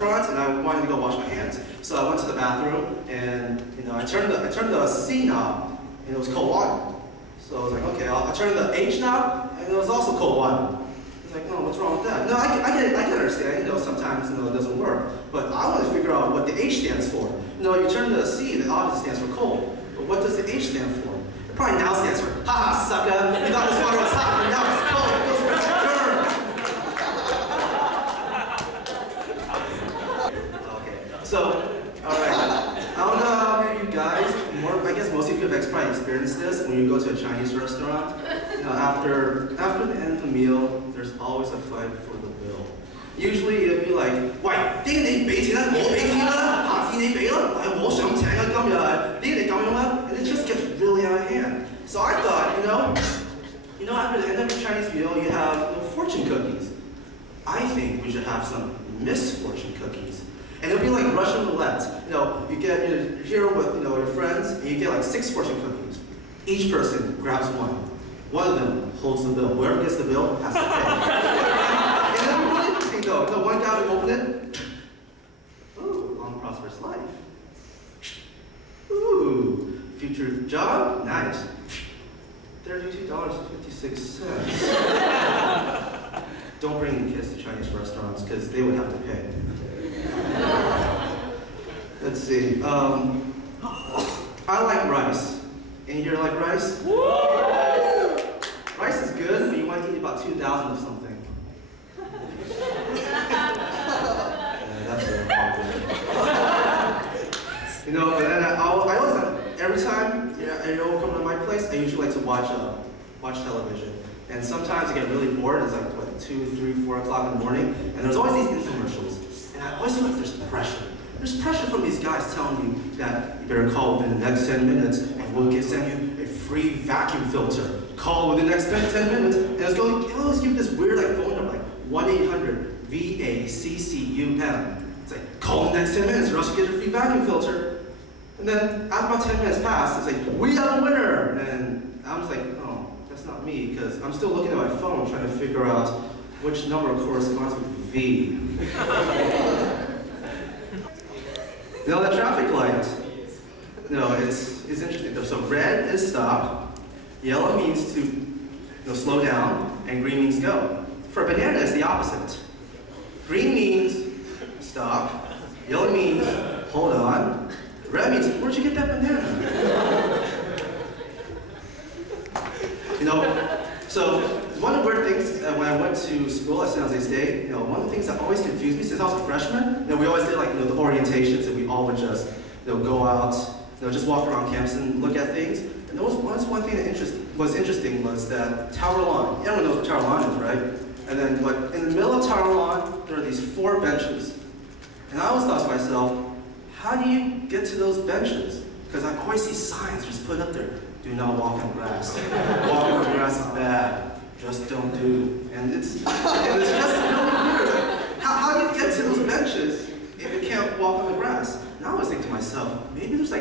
and I wanted to go wash my hands. So I went to the bathroom, and I turned the C knob, and it was cold water. So I was like, okay, I'll turn the H knob, and it was also cold water. It's like, no, what's wrong with that? No, I can understand. Sometimes it doesn't work, but I want to figure out what the H stands for. You turn the C, it obviously stands for cold, but what does the H stand for? It probably now stands for, haha, sucker. You thought this water was hot, but now it's cold. It goes for So, alright, I don't know how many of you guys, I guess most of you have probably experienced this when you go to a Chinese restaurant. After the end of the meal, there's always a fight for the bill. Usually it'll be like, "喂，啲你俾錢啦，我俾錢啦，下次你俾啦，我想請啊今日，啲你咁樣啦," and it just gets really out of hand. So I thought, after the end of the Chinese meal, you have fortune cookies. I think we should have some misfortune cookies. And it'll be like Russian roulette. You're here with your friends, and you get like 6 fortune cookies. Each person grabs one. One of them holds the bill. Whoever gets the bill has to pay. And it'll be really interesting though. One guy would open it. Ooh, long prosperous life. Ooh, future job, nice. $32.56. Don't bring the kids to Chinese restaurants because they would have to pay. Let's see. I like rice. Any here like rice? Rice is good, but you might eat about 2,000 of something. That's very popular. But then I always, every time you come to my place, I usually like to watch television. And sometimes I get really bored. It's like, what, 2, 3, 4 o'clock in the morning, and there's always these infomercials. And I always feel like there's pressure. There's pressure from these guys telling you that you better call within the next 10 minutes and we'll send you a free vacuum filter. Call within the next 10 minutes, and it always give you this weird phone number, like 1-800-VACCUM. It's like, call in the next 10 minutes or else you get a free vacuum filter. And then after about 10 minutes pass, it's like, we have a winner. And I'm just like, oh, that's not me, because I'm still looking at my phone trying to figure out which number corresponds with V. The traffic light. It's interesting. So red is stop, yellow means to slow down, and green means go. For a banana, it's the opposite. Green means stop, yellow means hold on, red means where'd you get that banana? So one of the weird things when I went to school at San Jose State, one of the things that always confused me since I was a freshman, we always did the orientations, and we all would just go out, just walk around campus and look at things. And there was one thing that was interesting was that Tower Lawn. Everyone knows what Tower Lawn is, right? And then, but in the middle of Tower Lawn, there are these 4 benches. And I always thought to myself, how do you get to those benches? Because I always see signs just put up there. Do not walk on grass. Walking on grass is bad. Just don't do. And it's just really weird. How do you get to those benches if you can't walk on the grass? And I always think to myself, maybe there's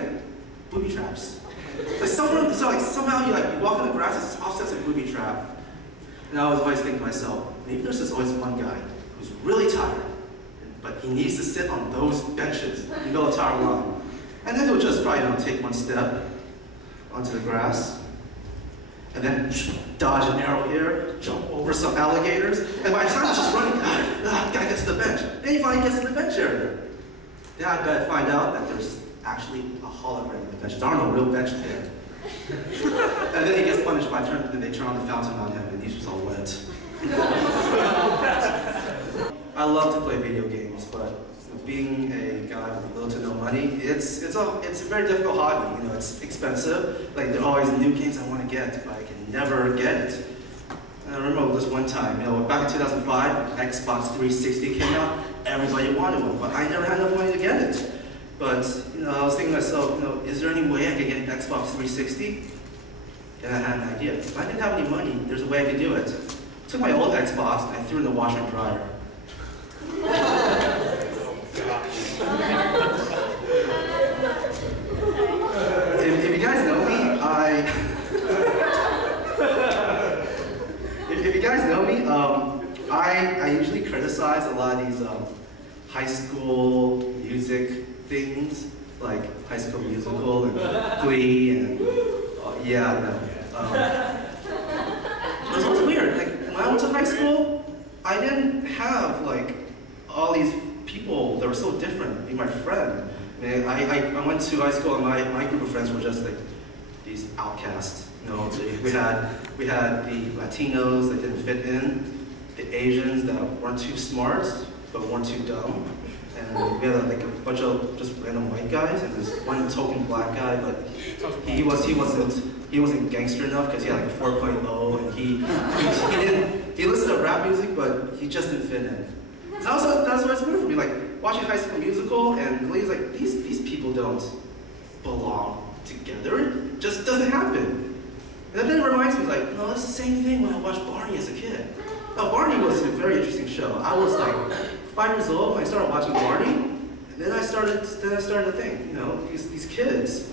booby traps. Somehow you walk on the grass, it's offsets a booby trap. And I was always thinking to myself, maybe there's always one guy who's really tired, but he needs to sit on those benches in the middle of Tower Lawn. And then he'll just try take one step onto the grass, and then dodge an arrow here, jump over some alligators, and by the time he's just running, guy gets to the bench. Then he finally gets to the bench area. Then I find out that there's actually a hologram of the bench. There are no real benches there. And then he gets punished by then they turn on the fountain on him, and he's just all wet. I love to play video games, but being a guy with little to no money, it's a very difficult hobby. It's expensive. There are always new games I want to get, but I can never get it. And I remember this one time, back in 2005, Xbox 360 came out. Everybody wanted one, but I never had enough money to get it. But I was thinking to myself, is there any way I could get an Xbox 360? And I had an idea. If I didn't have any money, there's a way I could do it. I took my old Xbox and I threw it in the washer and dryer. If you guys know me, I usually criticize a lot of these high school school music things, like High School Musical and Glee and, yeah, no. It was weird. Like, when I went to high school, I didn't have, like, all these people that were so different be my friend. I went to high school and my group of friends were just like these outcasts. You know, we had the Latinos that didn't fit in, the Asians that weren't too smart but weren't too dumb, and we had like a bunch of just random white guys and this one token black guy, but he wasn't gangster enough because he had like a 4.0 and he listened to rap music but he just didn't fit in. So that's what's weird for me, like watching High School Musical and Glee is like, these people don't belong together. It just doesn't happen. And then it reminds me, like, no, it's the same thing when I watched Barney as a kid. Now, Barney was a very interesting show. I was like 5 years old when I started watching Barney, and then I started to think, you know, these kids,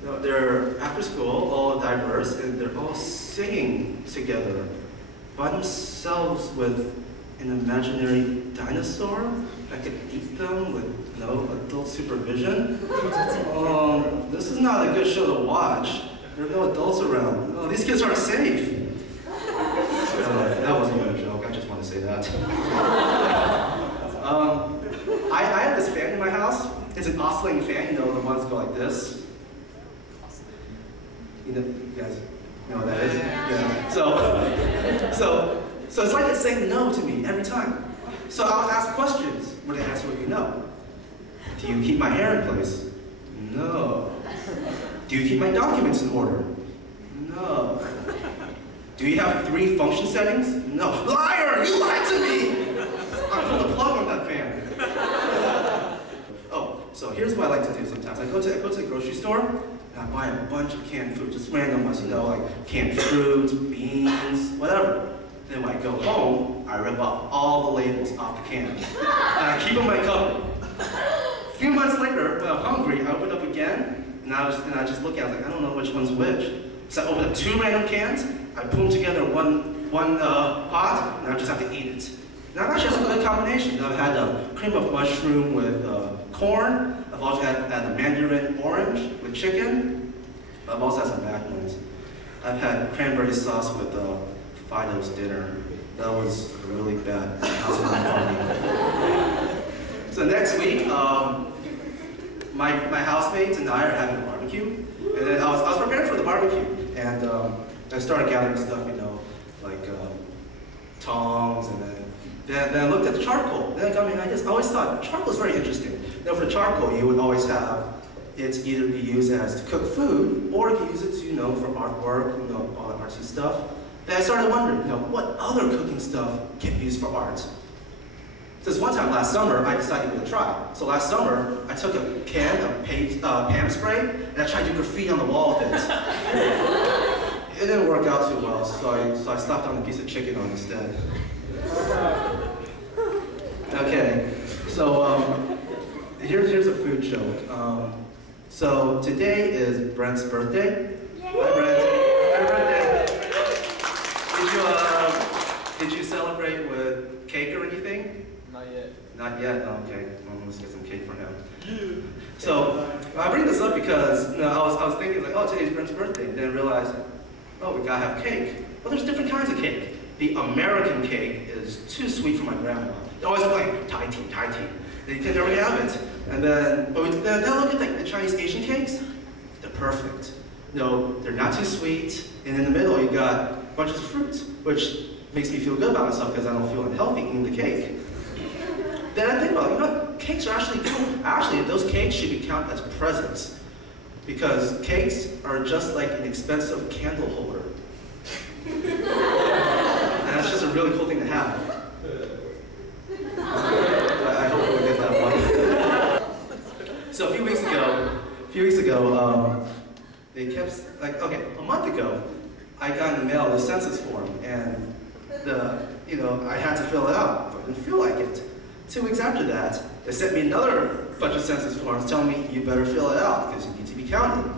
you know, they're after school, all diverse, and they're all singing together by themselves with an imaginary dinosaur that could eat them with no adult supervision. This is not a good show to watch. There are no adults around. Oh, these kids aren't safe. That wasn't even a joke, I just want to say that. I have this fan in my house. It's an oscillating fan, you know, the ones that go like this. You know, you guys know what that is? Yeah. So it's like it's saying no to me every time. So I'll ask questions where the answer would be no. Do you keep my hair in place? No. Do you keep my documents in order? No. Do you have 3 function settings? No. Liar! You lied to me! I pulled the plug on that fan. Oh, so here's what I like to do sometimes. I go to the grocery store and I buy a bunch of canned food, just random ones, you know, like canned fruits, beans, whatever. Then when I go home, I rip off all the labels off the cans. And I keep them in my cupboard. A few months later, when I'm hungry, I open up again, and I just look at it, like, I don't know which one's which. So I open up 2 random cans, I put them together in one pot, and I just have to eat it. Now that actually has a good combination. I've had cream of mushroom with corn. I've also had the mandarin orange with chicken. I've also had some bad ones. I've had cranberry sauce with Fido's dinner. That was really bad. So next week, my housemates and I are having a barbecue, and then I was preparing for the barbecue, and I started gathering stuff, you know, like tongs, and then I looked at the charcoal. Then it got me an idea. I always thought charcoal is very interesting. You know, for charcoal, you would always have it either be used as to cook food, or you could use it to, you know, for artwork, you know, all that artsy stuff. Then I started wondering, you know, what other cooking stuff can be used for art? So this one time last summer, I decided to give it a try. So last summer, I took a can of Pam spray, and I tried to do graffiti on the wall with it. It didn't work out too well, so I slapped on a piece of chicken on instead. Okay, so here's a food joke. So today is Brent's birthday. Hi, Brent. Happy birthday. Did you celebrate with cake or anything? Not yet. Not yet? Oh, okay. Well, let's get some cake for him. So I bring this up because, you know, I was thinking like, oh, today's Brent's birthday, and then I realized, oh, we gotta have cake. Well, there's different kinds of cake. The American cake is too sweet for my grandma. They always like Thai tea. They can never have it. And then, but then look at like the Chinese Asian cakes. They're perfect. No, they're not too sweet. And in the middle, you got bunches of fruits, which makes me feel good about myself because I don't feel unhealthy eating the cake. Then I think about, you know what? Cakes are actually cool. Actually, those cakes should be counted as presents because cakes are just like an expensive candle holder. And that's just a really cool thing to have. I hope we get that one. So a few weeks ago, they kept, like, okay, a month ago, I got in the mail the census form, and you know, I had to fill it out, but I didn't feel like it. 2 weeks after that, they sent me another bunch of census forms telling me, you better fill it out, because you need to be counted.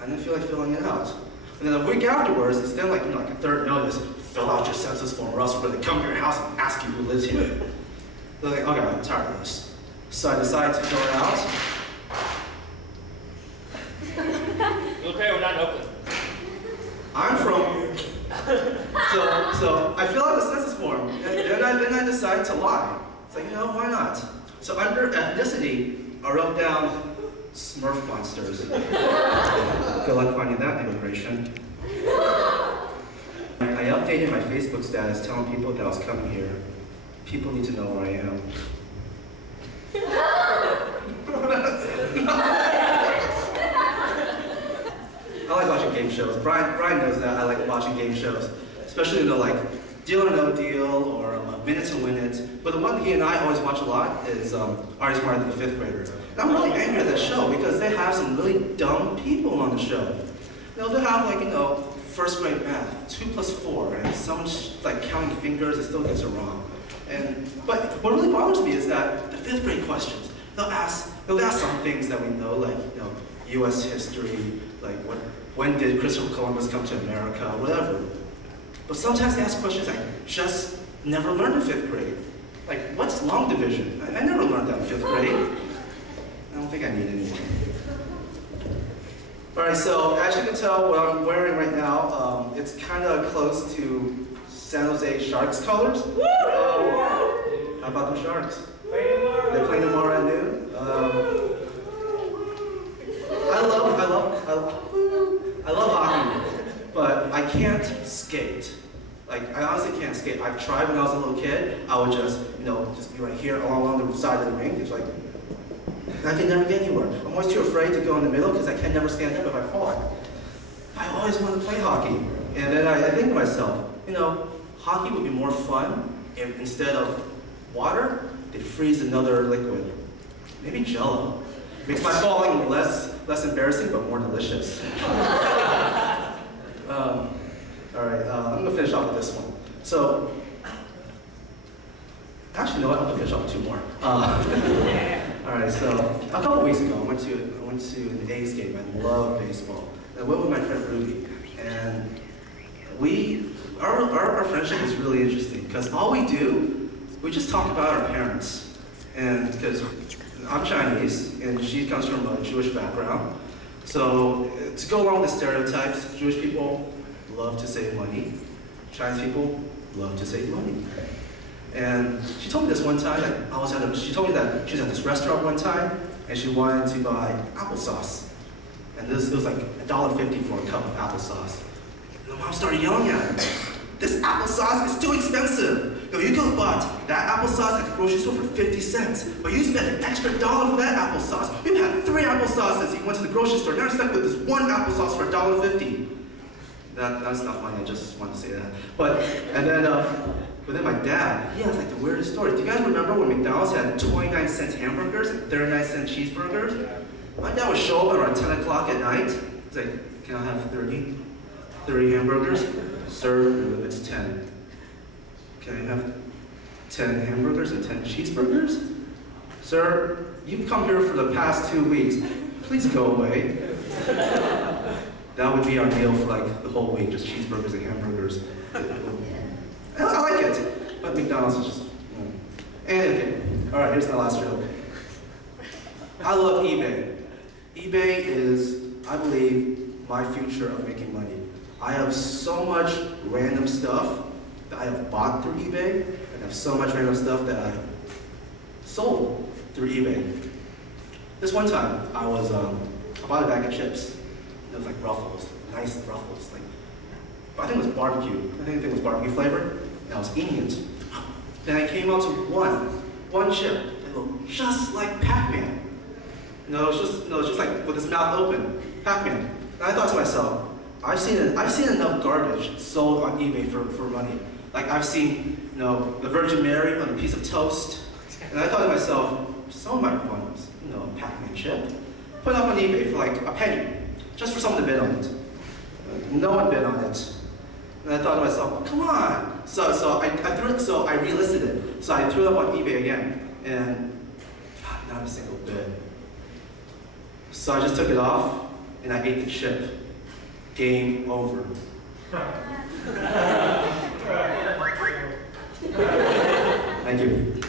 I didn't feel like filling it out. And then a week afterwards, they sent like, you know, like a 3rd notice, fill out your census form, or else we're going to come to your house and ask you who lives here. They're like, okay, I'm tired of this. So I decided to fill it out. Okay, we're not open. I'm from. So I fill out the census form, and then I decide to lie. It's like, why not? So under ethnicity, I wrote down Smurf monsters. Good luck finding that, immigration. I updated my Facebook status telling people that I was coming here. People need to know where I am. I like watching game shows. Brian knows that I like watching game shows. Especially, like Deal or No Deal or Minute to Win It. But the one he and I always watch a lot is Are You Smarter Than the Fifth Grader? And I'm really angry at that show because they have some really dumb people on the show. They'll have like, first grade math, 2 plus 4, and someone's like counting fingers and still gets it wrong. But what really bothers me is that the 5th grade questions, they'll ask some things that we know, like U.S. history, like when did Christopher Columbus come to America, whatever. But sometimes they ask questions I just never learned in 5th grade. Like, what's long division? I never learned that in 5th grade. I don't think I need anyone. All right, so as you can tell, what I'm wearing right now, it's kind of close to San Jose Sharks colors. How about the Sharks? They're playing tomorrow at noon. I love hockey, but I can't skate. Like, I honestly can't skate. I've tried when I was a little kid. I would just be right here along the side of the rink. It's like, I can never get anywhere. I'm always too afraid to go in the middle because I can never stand up if I fall. I always wanted to play hockey. And then I think to myself, hockey would be more fun if instead of water, they freeze another liquid. Maybe Jell-O. Makes my falling less embarrassing, but more delicious. All right, I'm gonna finish off with this one. So, actually, no, I'm gonna finish off with 2 more. All right, so a couple weeks ago, I went to an A's game. I love baseball. I went with my friend Ruby, and our friendship is really interesting because all we do, we just talk about our parents, and because I'm Chinese and she comes from a Jewish background, so to go along with the stereotypes, Jewish people love to save money, Chinese people love to save money. And she told me this one time that she told me that she was at this restaurant one time and she wanted to buy applesauce. And it was like $1.50 for a cup of applesauce. And the mom started yelling at her, "This applesauce is too expensive. You could have bought that applesauce at the grocery store for 50 cents, but you spent an extra $1 for that applesauce. You had 3 applesauces, you went to the grocery store, now you're stuck with this one applesauce for $1.50. That's not funny, I just wanted to say that. But then my dad, he has like the weirdest story. Do you guys remember when McDonald's had 29-cent hamburgers and 39-cent cheeseburgers? My dad would show up around 10 o'clock at night. He's like, "Can I have 30 hamburgers? Sir, the limit's 10. Can I have 10 hamburgers and 10 cheeseburgers? Sir, you've come here for the past 2 weeks. Please go away." That would be our meal for like the whole week, just cheeseburgers and hamburgers. I like it, but McDonald's is just, Okay, all right, here's my last joke. I love eBay. eBay is, I believe, my future of making money. I have so much random stuff that I have bought through eBay, and I have so much random stuff that I sold through eBay. This one time, I bought a bag of chips. It was like Ruffles, nice Ruffles. I think it was barbecue. I think it was barbecue flavor, and I was eating it. Then I came out to one chip. It looked just like Pac-Man. It was just like with his mouth open, Pac-Man. And I thought to myself, I've seen enough garbage sold on eBay for money. Like I've seen, the Virgin Mary on a piece of toast. And I thought to myself, someone might want, a Pac-Man chip. Put it up on eBay for like a penny, just for someone to bid on it. No one bid on it. And I thought to myself, come on. So I relisted it. So I threw it up on eBay again, and not a single bid. So I just took it off, and I ate the chip. Game over. Thank you.